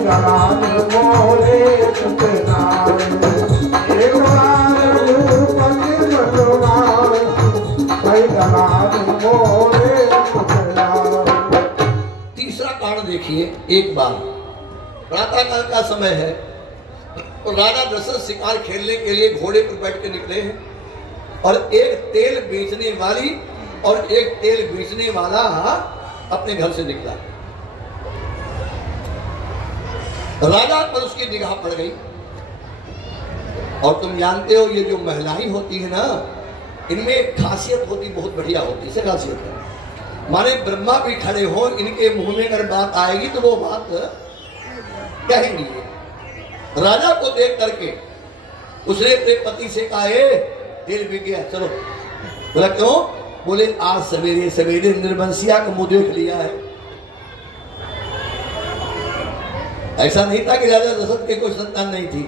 गलान मोरे सुतनार एक बार भूपति मनवाए गलान मोरे सुतनार। तीसरा कारण देखिए, एक बार प्रातःकाल का समय है और राजा दशरथ शिकार खेलने के लिए घोड़े पर बैठ के निकले हैं और एक तेल बेचने वाली और एक तेल बेचने वाला अपने घर से निकला। राजा पर उसकी निगाह पड़ गई और तुम जानते हो ये जो महिलाएं होती है ना, इनमें एक खासियत होती, बहुत बढ़िया होती है। खासियत है माने ब्रह्मा भी खड़े हो, इनके मुंह में अगर बात आएगी तो वो बात कहेंगी। राजा को देख करके उसने अपने पति से कहा, तेल बिक गया, चलो। बोला क्यों? बोले आज सवेरे सवेरे निर्वंशिया का मुंह देख लिया है। ऐसा नहीं था कि राजा दशरथ के कोई संतान नहीं थी।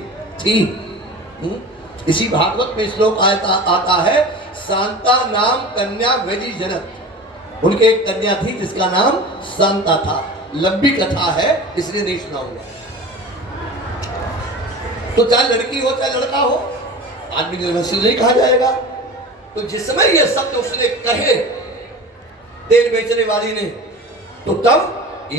इसी भागवत में श्लोक आता है, शांता नाम कन्या वेजी जनक। उनके एक कन्या थी जिसका नाम शांता था। लंबी कथा है इसलिए नहीं सुना हुआ। तो चाहे लड़की हो चाहे लड़का हो, आदमी निर्वंशी नहीं कहा जाएगा। तो जिस समय ये शब्द उसने कहे तेल बेचने वाली ने, तो तब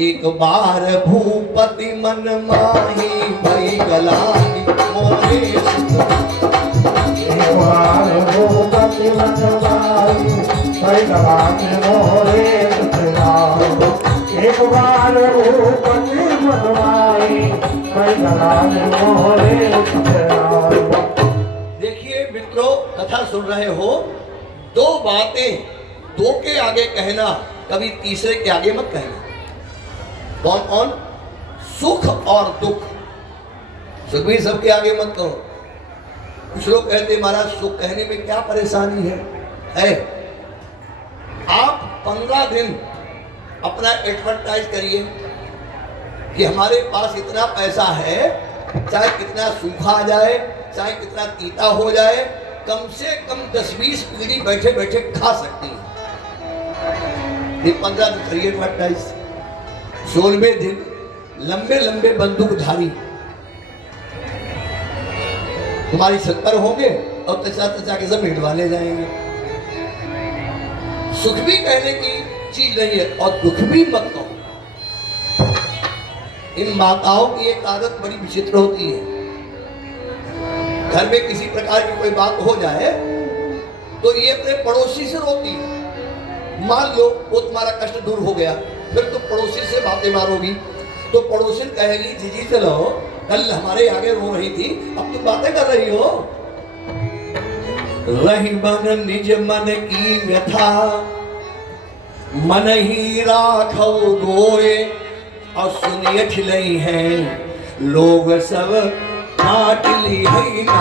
एक बार भूपति मन माही भई गलानी मोरे एक बार भूपति मन माही भई गलानी मोरे एक बार भूपति मन माही भई गलानी मोरे। देखिए मित्रों, कथा सुन रहे हो, दो बातें दो के आगे कहना, कभी तीसरे के आगे मत कहना। कौन कौन? सुख और दुख। सुख भी सबके आगे मत कहो। कुछ लोग कहते महाराज सुख कहने में क्या परेशानी है? आप 15 दिन अपना एडवर्टाइज करिए कि हमारे पास इतना पैसा है, चाहे कितना सूखा आ जाए, चाहे कितना तीता हो जाए, कम से कम 10-20 पीढ़ी बैठे बैठे खा सकती है। ये 15 दिन करिए एडवर्टाइज। 16वें दिन लंबे लंबे बंदूकधारी तुम्हारी सत्तर होंगे और तचा तचा के सब हिटवा ले जाएंगे। सुख भी कहने की चीज नहीं है और दुख भी मत कहो। इन माताओं की एक आदत बड़ी विचित्र होती है। घर में किसी प्रकार की कोई बात हो जाए तो ये अपने पड़ोसी से रोती है। मान लो वो तुम्हारा कष्ट दूर हो गया, फिर तुम पड़ोसी से बातें मारोगी तो पड़ोसी कहेगी जीजी चलो, कल हमारे आगे रो रही थी, अब तुम बातें कर रही हो। रही मन निज मन की व्यथा, मन ही राखो गोए, और सुनिए खिलई है लोग सब काट ली है ना।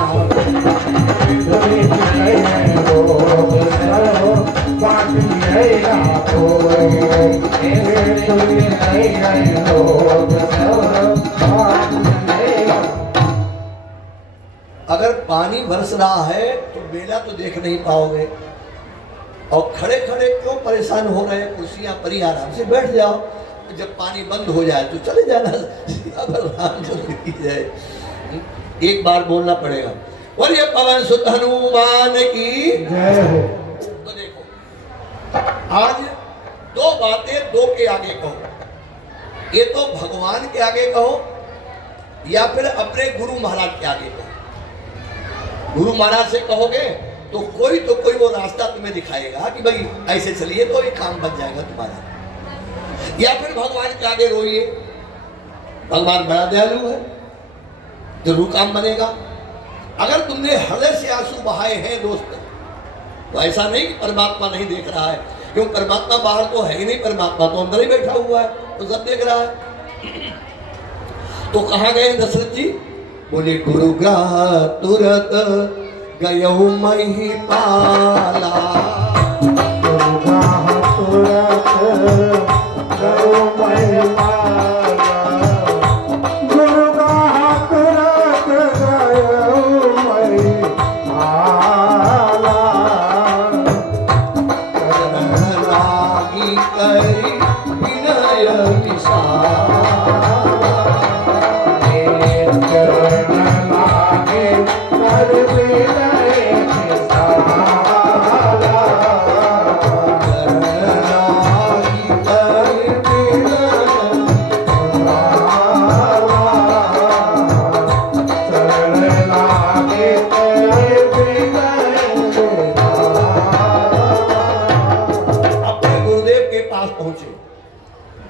अगर पानी बरस रहा है तो मेला तो देख नहीं पाओगे, और खड़े खड़े क्यों परेशान हो रहे हैं? कुर्सियां परी आराम से बैठ जाओ, जब पानी बंद हो जाए तो चले जाना, अगर राम चल की जाए। एक बार बोलना पड़ेगा, बोलिए पवन सुत हनुमान की जय हो। तो देखो आज दो बातें दो के आगे कहो, ये तो भगवान के आगे कहो या फिर अपने गुरु महाराज के आगे कहो। गुरु महाराज से कहोगे तो कोई वो रास्ता तुम्हें दिखाएगा कि भाई ऐसे चलिए तो ये काम बन जाएगा तुम्हारा, या फिर भगवान के आगे रोइए, भगवान बड़ा दयालु है, जरूर काम बनेगा। अगर तुमने हृदय से आंसू बहाए हैं दोस्त, तो ऐसा नहीं कि परमात्मा नहीं देख रहा है, क्योंकि परमात्मा बाहर तो है ही नहीं, परमात्मा तो अंदर ही बैठा हुआ है, तो सब देख रहा है। तो कहाँ गए दशरथ जी? बोले गुरु ग्रह तुरत गयो मही पाला, गुरु ग्रह तुरत गयो मही पाला, गुरु ग्रह तुरत गयो मही पाला, करण लागी करी विनय विशाला।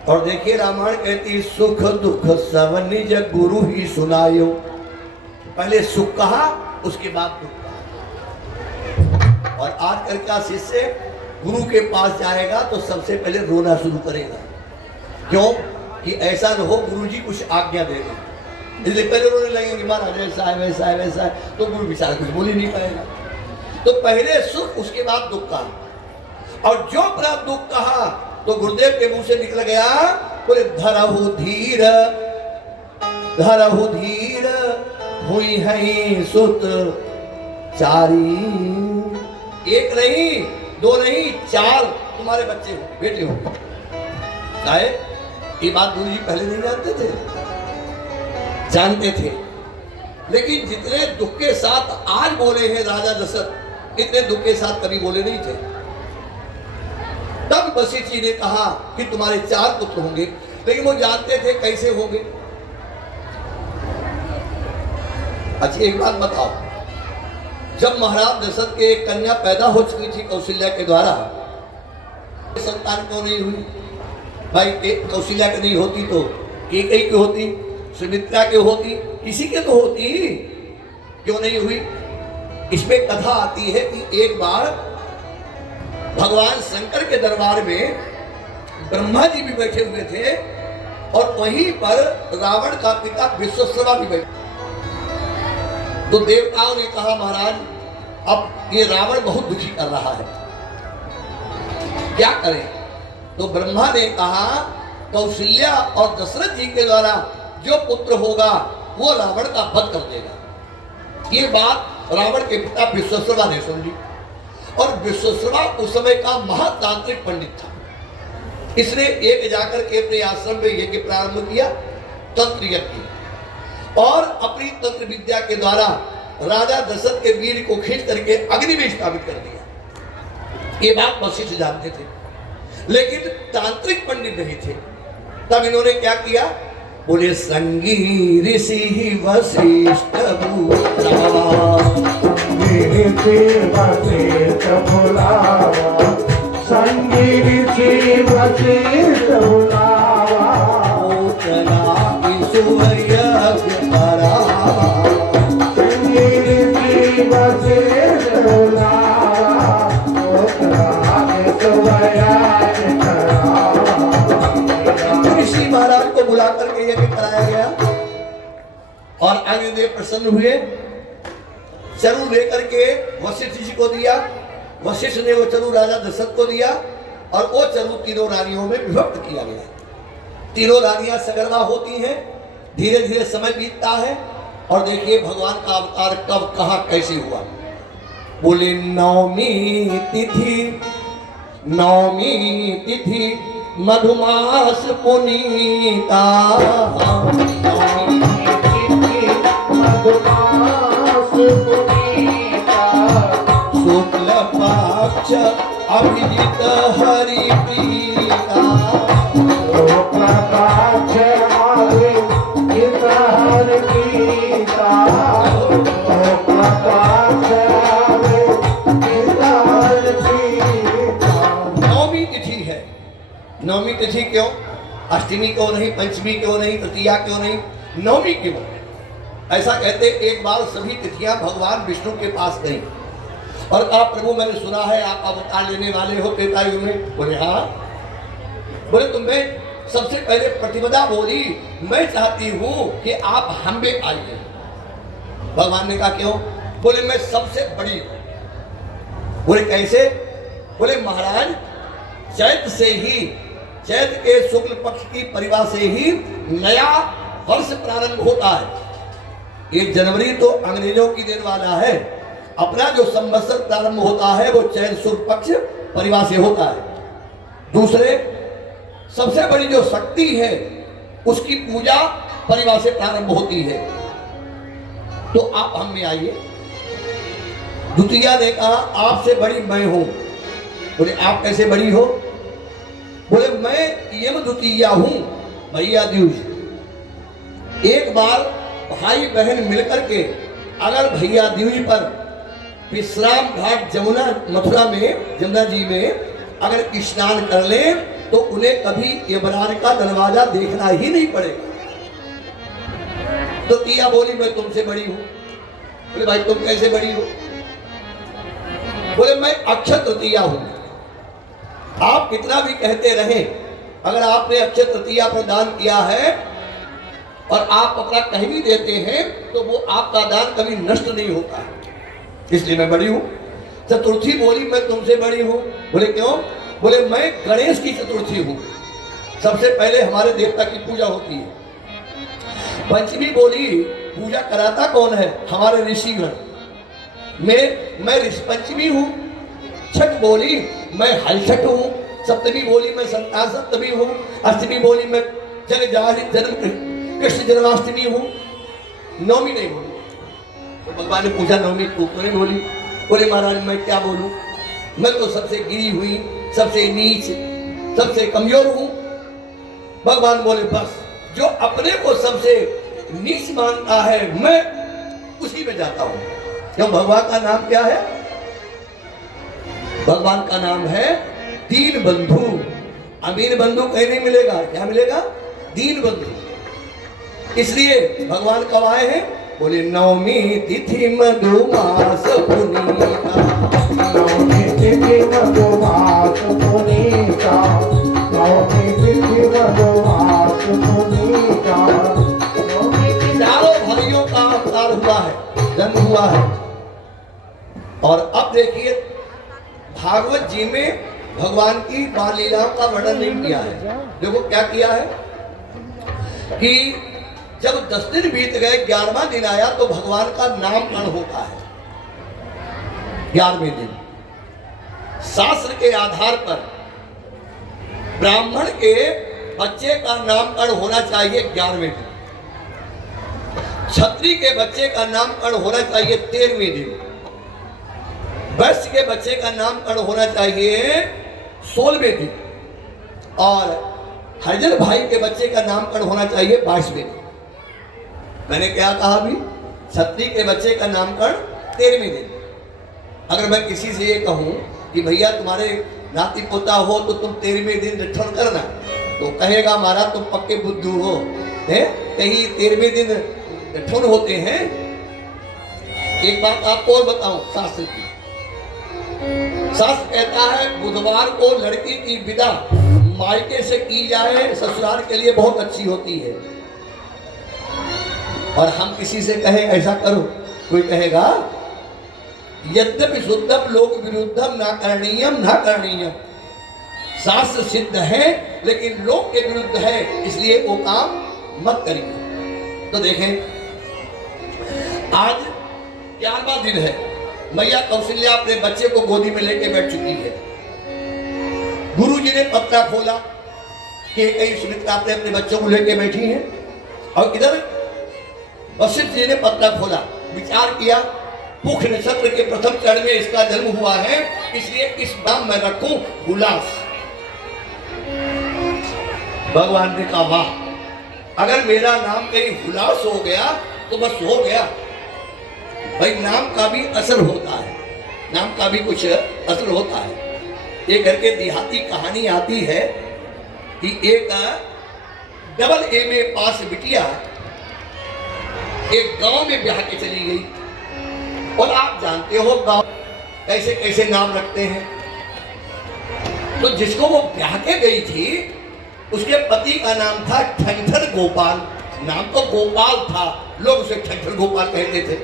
और देखिए रामायण कहती सुख दुख सब निज गुरु ही सुनायो। पहले सुख कहा, उसके बाद दुख कहा। और आजकल का शिष्य गुरु के पास जाएगा तो सबसे पहले रोना शुरू करेगा। क्यों? कि ऐसा न हो गुरु जी कुछ आज्ञा दे दें, इसलिए पहले रोने लगेंगे महाराज ऐसा है वैसा है वैसा है, तो गुरु बेचारा कुछ बोल ही नहीं पाएगा। तो पहले सुख, उसके बाद दुख कहा। और जो अपना दुख कहा तो गुरुदेव के मुंह से निकल गया, बोले धरहु धीर हुई है सुत चारी। एक नहीं, दो नहीं, 4 तुम्हारे बच्चे हो, बेटे हो। काहे? ये बात गुरु जी पहले नहीं जानते थे, जानते थे, लेकिन जितने दुख के साथ आज बोले हैं राजा दशरथ, इतने दुख के साथ कभी बोले नहीं थे। तब वशिष्ठ जी ने कहा कि तुम्हारे 4 पुत्र होंगे, लेकिन वो जानते थे कैसे होंगे। अच्छा एक बात बताओ, जब महाराज दशरथ के एक कन्या पैदा हो चुकी थी कौशल्या के द्वारा, संतान क्यों नहीं हुई? भाई एक कौशल्या के नहीं होती तो कैकेयी की होती, सुमित्रा के होती, किसी के तो होती, क्यों नहीं हुई? इसमें कथा आती है कि एक बार भगवान शंकर के दरबार में ब्रह्मा जी भी बैठे हुए थे और वहीं पर रावण का पिता विश्वश्रवा भी बैठे। तो देवताओं ने कहा महाराज अब ये रावण बहुत दुखी कर रहा है, क्या करें? तो ब्रह्मा ने कहा कौशल्या और दशरथ जी के द्वारा जो पुत्र होगा वो रावण का वध कर देगा। ये बात रावण के पिता विश्वश्रवा ने सुन ली। और विश्वश्रवा उस समय का महातांत्रिक पंडित था। इसने एक जाकर के अपने आश्रम में यज्ञ प्रारंभ किया, तंत्र यज्ञ, और अपनी तंत्र विद्या के द्वारा राजा दशरथ के वीर को खींच करके अग्नि में स्थापित कर दिया। ये बात वशिष्ठ जानते थे, लेकिन तांत्रिक पंडित नहीं थे। तब इन्होंने क्या किया? बोले संगी ऋषि वशिष्ठ संगी ऋषि वशिष्ठ ऋषि महाराज को बुला करके यज्ञ कराया गया और अग्निदेव प्रसन्न हुए। चरु लेकर के वशिष्ठ जी को दिया, वशिष्ठ ने वो चरु राजा दशरथ को दिया और वो चरु तीनों रानियों में विभक्त किया गया। तीनों रानियां सगर्भा होती हैं, धीरे धीरे समय बीतता है और देखिए भगवान का अवतार कब कहाँ कैसे हुआ। बोले नवमी तिथि मधुमास पुनीता, शुक्ल पक्ष अभिजित हरि प्रीता, नवमी तिथि है। नवमी तिथि क्यों? अष्टमी क्यों नहीं, पंचमी क्यों नहीं, तृतीया क्यों नहीं, नवमी क्यों? ऐसा कहते एक बार सभी तिथियां भगवान विष्णु के पास गई और कहा प्रभु मैंने सुना है आप अवतार लेने वाले हो त्रेता युग में। बोले हाँ। बोले तुम्हें सबसे पहले प्रतिपदा बोली मैं चाहती हूं कि आप हम में आइए। भगवान ने कहा क्यों? बोले मैं सबसे बड़ी। बोले कैसे? बोले महाराज चैत के शुक्ल पक्ष की परिवार से ही नया वर्ष प्रारंभ होता है। 1 जनवरी तो अंग्रेजों की दिन वाला है, अपना जो संवत्सर प्रारंभ होता है वो चैत शुक्ल पक्ष परिवार से होता है। दूसरे सबसे बड़ी जो शक्ति है उसकी पूजा परिवार से प्रारंभ होती है। तो आप हम में आइए। द्वितीया ने कहा आपसे बड़ी मैं हूं। बोले आप कैसे बड़ी हो? बोले मैं यम द्वितीया हूं, भैया द्विज। एक बार भाई बहन मिलकर के अगर भैया द्विज पर विश्राम घाट जमुना मथुरा में जमुना जी में अगर स्नान कर ले तो उन्हें कभी यमराज का दरवाजा देखना ही नहीं पड़ेगा। तो तिया बोली मैं तुमसे बड़ी हूं। बोले भाई तुम कैसे बड़ी हो? बोले मैं अक्षय तृतीया हूं। आप कितना भी कहते रहे, अगर आपने अक्षय तृतीया प्रदान किया है और आप अपना कह भी देते हैं तो वो आपका दान कभी नष्ट नहीं होता, इसलिए मैं बड़ी हूं। चतुर्थी बोली मैं तुमसे बड़ी हूं। बोले क्यों? बोले मैं गणेश की चतुर्थी हूं, सबसे पहले हमारे देवता की पूजा होती है। पंचमी बोली पूजा कराता कौन है? हमारे ऋषिगण। मैं ऋषि पंचमी हूं। छठ बोली मैं हलछठ हूं। सप्तमी बोली मैं संतान सप्तमी हूं। अष्टमी बोली मैं जन्म कृष्ण जन्माष्टमी हूं। नवमी नहीं बोली। तो भगवान ने पूछा नवमी को नहीं बोली? बोले महाराज मैं क्या बोलूं, मैं तो सबसे गिरी हुई, सबसे नीच, सबसे कमजोर हूं। भगवान बोले बस जो अपने को सबसे नीच मानता है मैं उसी में जाता हूं। क्यों? भगवान का नाम क्या है? भगवान का नाम है दीन बंधु। अमीर बंधु कहीं नहीं मिलेगा। क्या मिलेगा? दीन बंधु। इसलिए भगवान कब आए हैं? बोले नवमी तिथि मधुमास पुनीता। नवमी तिथि मधुमास पुनीता। नवमी तिथि मधुमास पुनीता। चारों भाइयों का अवतार हुआ है, जन्म हुआ है। और अब देखिए भागवत जी में भगवान की बाल लीलाओं का वर्णन नहीं किया है। देखो क्या किया है कि जब 10 दिन बीत गए, 11वां दिन आया तो भगवान का नामकरण होता है। 11वें दिन शास्त्र के आधार पर ब्राह्मण के बच्चे का नामकरण होना चाहिए 11वें दिन। क्षत्रिय के बच्चे का नामकरण होना चाहिए 13वें दिन। वैश्य के बच्चे का नामकरण होना चाहिए 16वें दिन। और हरिजन भाई के बच्चे का नामकरण होना चाहिए 22वें दिन। मैंने क्या कहा अभी? क्षत्रिय के बच्चे का नामकरण 13वें दिन। अगर मैं किसी से ये कहूं कि भैया तुम्हारे नाती पोता हो तो तुम 13वें दिन रिटर्न करना, तो कहेगा महाराज तुम पक्के बुद्धू हो, हैं? कहीं 13वें दिन रिटर्न होते हैं? एक बात आपको और बताऊं शास्त्र की। शास्त्र कहता है बुधवार को लड़की की विदा मायके से की जाए, ससुराल के लिए बहुत अच्छी होती है। और हम किसी से कहें ऐसा करो, कोई कहेगा यद्यपि शुद्धम लोक विरुद्धम ना करणीयम ना करणीयम। शास्त्र सिद्ध है लेकिन लोक के विरुद्ध है, इसलिए वो काम मत करिए। तो देखें आज 11वां दिन है। मैया कौशल्या अपने बच्चे को गोदी में लेके बैठ चुकी है। गुरुजी ने पत्रा खोला कि कई सुमित्रा अपने अपने बच्चों को लेके बैठी हैं, और इधर वशिष्ठ जी ने पत्रा खोला, विचार किया पुख नक्षत्र के प्रथम चरण में इसका जन्म हुआ है, इसलिए इस नाम में रखूं हुलास। भगवान ने कहा वाह, अगर मेरा नाम कहीं हुलास हो गया तो बस हो गया। भाई नाम का भी असर होता है, नाम का भी कुछ असर होता है। ये करके देहाती कहानी आती है कि एक डबल एमए पास बिटिया एक गांव में ब्याह के चली गई। और आप जानते हो गांव कैसे कैसे नाम रखते हैं। तो जिसको वो ब्याह के गई थी उसके पति का नाम था ठंठन गोपाल। नाम तो गोपाल था, लोग उसे ठंठन गोपाल कहते थे।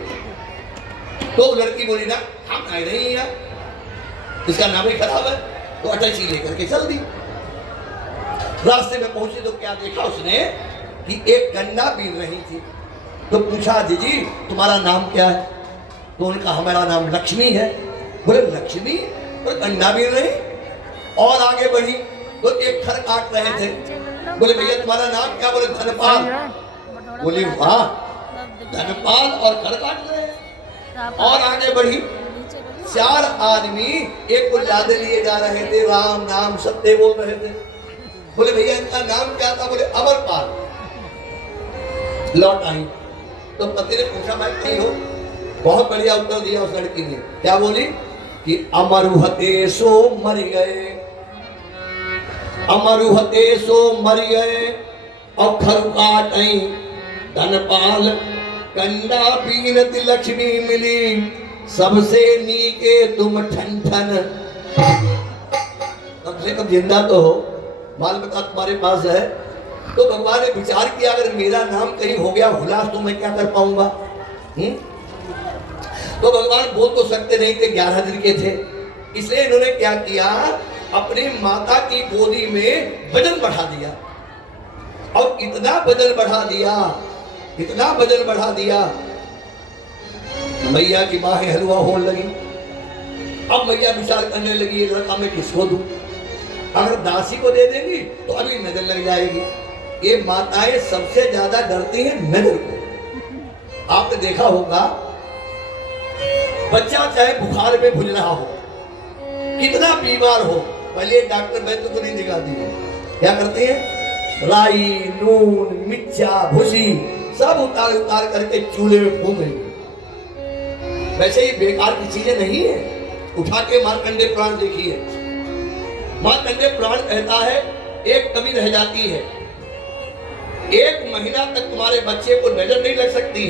तो लड़की बोली ना हम आए नहीं यार, इसका नाम ही खराब है, तो अटैची लेकर के चल दी। रास्ते में पहुंची तो क्या देखा उसने कि एक गन्ना बीन रही थी। तो पूछा जीजी तुम्हारा नाम क्या है? तो उनका हमारा नाम लक्ष्मी है। बोले लक्ष्मी? तो गन्ना बीन रही। और आगे बढ़ी तो एक खर काट रहे थे। बोले भैया तुम्हारा नाम क्या? बोले धनपाल। बोले वाह, धनपाल और खर काट रहे हैं। और आगे बढ़ी, 4 आदमी एक को लादे लिए जा रहे थे, राम नाम सत्य बोल रहे थे। बोले भैया इनका नाम क्या था? बोले अमरपाल। लौट आई तो पति ने पूछा भाई कहीं हो? बहुत बढ़िया उत्तर दिया उस लड़की ने। क्या बोली कि अमर हुते सो मर गए। अमरुहते सो मरिये और खरु काटई धनपाल कंडा बीनत लक्ष्मी मिली सबसे नीके तुम ठन ठन। कम से कम जिंदा तो हो, माल बता तुम्हारे पास है। तो भगवान ने विचार किया अगर मेरा नाम कहीं हो गया हुलास तो मैं क्या कर पाऊंगा। तो भगवान बोल तो सकते नहीं थे, 11 दिन के थे, इसलिए इन्होंने क्या किया, अपनी माता की गोदी में वजन बढ़ा दिया और इतना वजन बढ़ा दिया, इतना वजन बढ़ा दिया, मैया की बाहें हलवा होने लगी। अब मैया विचार करने लगी ये लड़का मैं किसको दूं, अगर दासी को दे देंगी तो अभी नजर लग जाएगी। ये माताएं सबसे ज्यादा डरती हैं नजर को। आपने देखा होगा बच्चा चाहे बुखार में भूल रहा हो, कितना बीमार हो, पहले डॉक्टर वैद्य को नहीं दिखाती है, क्या करते हैं, राई नून मिर्चा भूसी सब उतार उतार करके चूल्हे में फूंक रही। वैसे ही बेकार की चीजें नहीं है। उठा के मार्कंडे पुराण देखिए, मार्कंडे पुराण कहता है एक कमी रह जाती है, 1 महीना तक तुम्हारे बच्चे को नजर नहीं लग सकती